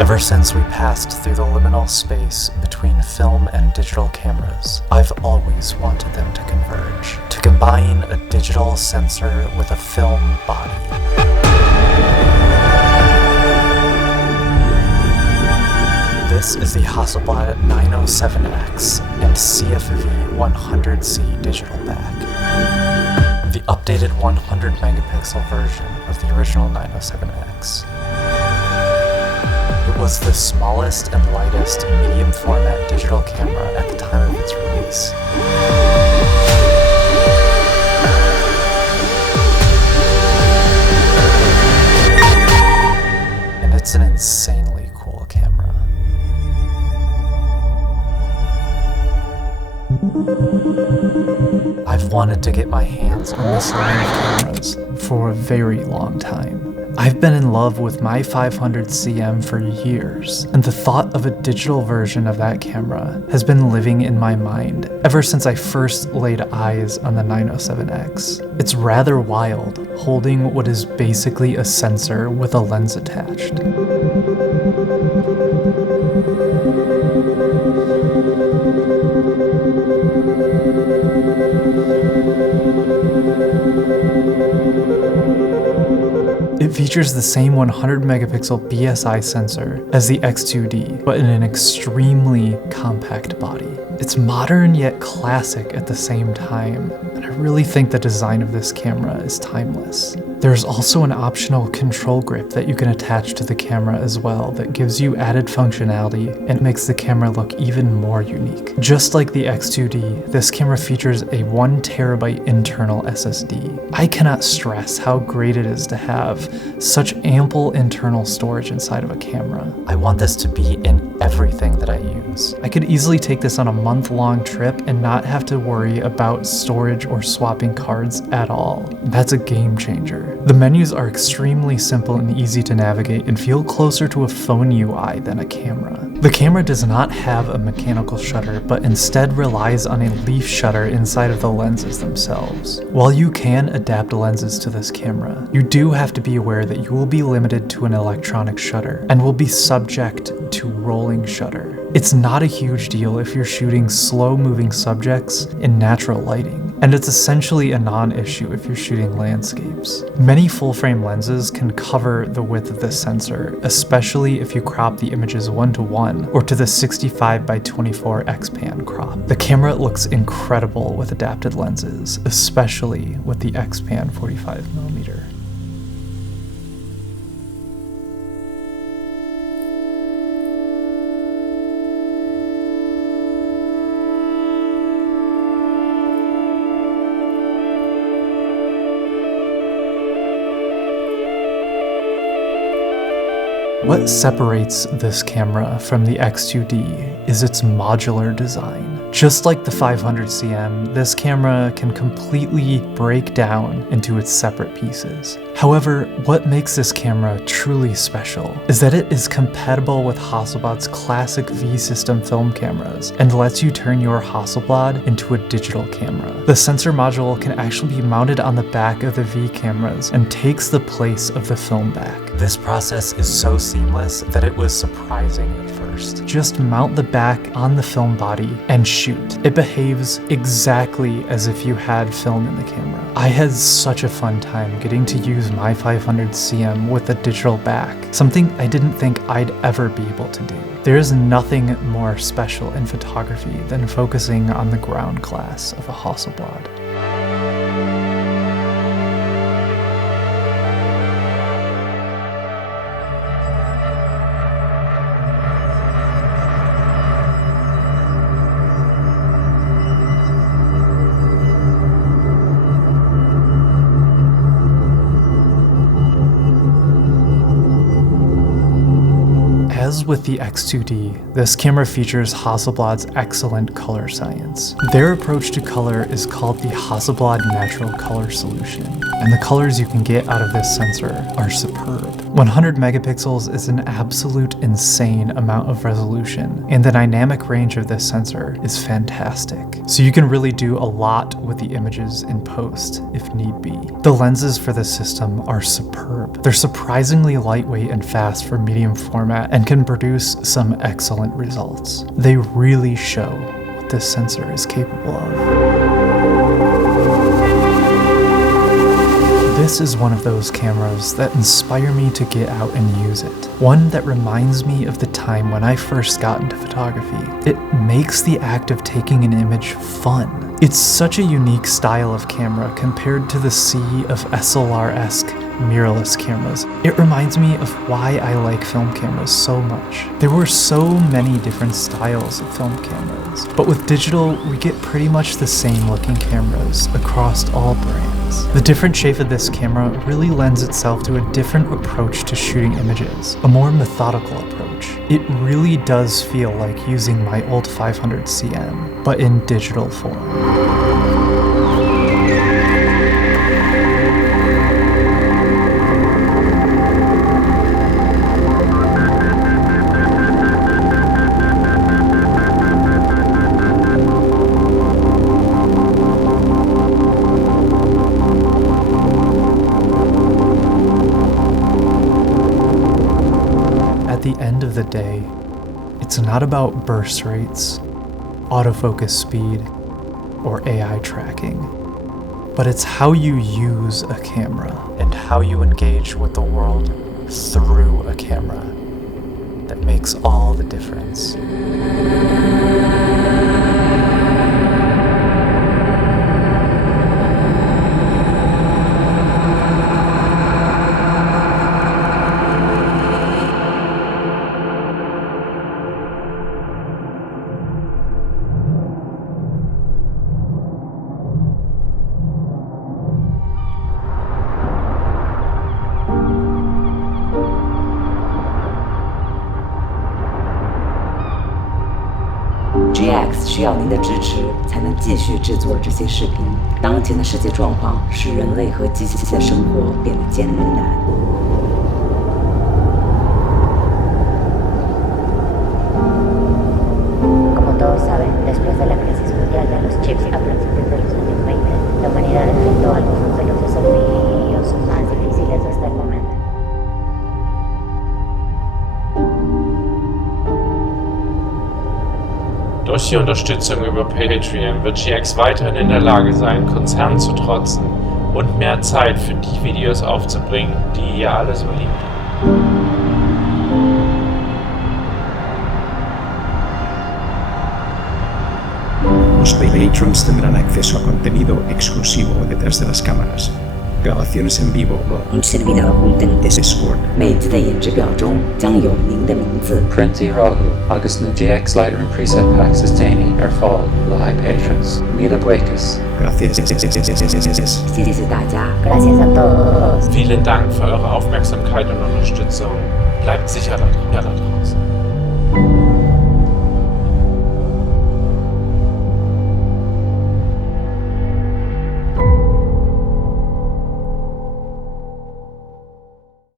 Ever since we passed through the liminal space between film and digital cameras, I've always wanted them to converge, to combine a digital sensor with a film body. This is the Hasselblad 907X and CFV 100C digital back. The updated 100 megapixel version of the original 907X. It was the smallest and lightest medium format digital camera at the time of its release. And it's an insanely cool camera. I've wanted to get my hands on this line of cameras for a very long time. I've been in love with my 500cm for years, and the thought of a digital version of that camera has been living in my mind ever since I first laid eyes on the 907X. It's rather wild, holding what is basically a sensor with a lens attached. It features the same 100 megapixel BSI sensor as the X2D, but in an extremely compact body. It's modern yet classic at the same time, and I really think the design of this camera is timeless. There's also an optional control grip that you can attach to the camera as well that gives you added functionality and makes the camera look even more unique. Just like the X2D, this camera features a 1 terabyte internal SSD. I cannot stress how great it is to have such ample internal storage inside of a camera. I want this to be in everything that I use. I could easily take this on a month-long trip and not have to worry about storage or swapping cards at all. That's a game changer. The menus are extremely simple and easy to navigate and feel closer to a phone UI than a camera. The camera does not have a mechanical shutter, but instead relies on a leaf shutter inside of the lenses themselves. While you can adapt lenses to this camera, you do have to be aware that you will be limited to an electronic shutter and will be subject to rolling shutter. It's not a huge deal if you're shooting slow-moving subjects in natural lighting, and it's essentially a non-issue if you're shooting landscapes. Many full-frame lenses can cover the width of this sensor, especially if you crop the images 1:1 or to the 65x24 X-Pan crop. The camera looks incredible with adapted lenses, especially with the X-Pan 45mm. What separates this camera from the X2D is its modular design. Just like the 500cm, this camera can completely break down into its separate pieces. However, what makes this camera truly special is that it is compatible with Hasselblad's classic V-System film cameras and lets you turn your Hasselblad into a digital camera. The sensor module can actually be mounted on the back of the V cameras and takes the place of the film back. This process is so seamless that it was surprising at first. Just mount the back on the film body and shoot. It behaves exactly as if you had film in the camera. I had such a fun time getting to use my 500cm with a digital back, something I didn't think I'd ever be able to do. There is nothing more special in photography than focusing on the ground glass of a Hasselblad. As with the X2D, this camera features Hasselblad's excellent color science. Their approach to color is called the Hasselblad Natural Color Solution, and the colors you can get out of this sensor are superb. 100 megapixels is an absolute insane amount of resolution, and the dynamic range of this sensor is fantastic. So you can really do a lot with the images in post if need be. The lenses for this system are superb. They're surprisingly lightweight and fast for medium format and can produce some excellent results. They really show what this sensor is capable of. This is one of those cameras that inspire me to get out and use it. One that reminds me of the time when I first got into photography. It makes the act of taking an image fun. It's such a unique style of camera compared to the sea of SLR-esque mirrorless cameras. It reminds me of why I like film cameras so much. There were so many different styles of film cameras, but with digital, we get pretty much the same looking cameras across all brands. The different shape of this camera really lends itself to a different approach to shooting images, a more methodical approach. It really does feel like using my old 500 CM, but in digital form. At the end of the day, it's not about burst rates, autofocus speed, or AI tracking, but it's how you use a camera and how you engage with the world through a camera that makes all the difference. GX 需要您的支持，才能继续制作这些视频。当前的世界状况使人类和机器的生活变得艰难。Como todos saben, después de la crisis mundial de los chips a principios de los años 20, la humanidad enfrentó algunos de los desafíos más difíciles hasta el momento. Durch die Unterstützung über Patreon wird GX weiterhin in der Lage sein, Konzernen zu trotzen und mehr Zeit für die Videos aufzubringen, die ihr alle so liebt. Los patrons tendrán acceso a contenido exclusivo detrás de las cámaras, grabaciones en vivo, un servidor oculto Discord. 每集的演示表中将有您的名字。 Printy Rahu, agus na GX Lightroom preset packs Sistani ar fáil le high patrons. Míle buenas. Gracias. 谢谢大家。 Gracias a todos. Vielen Dank für eure Aufmerksamkeit und Unterstützung. Bleibt sicher da draußen.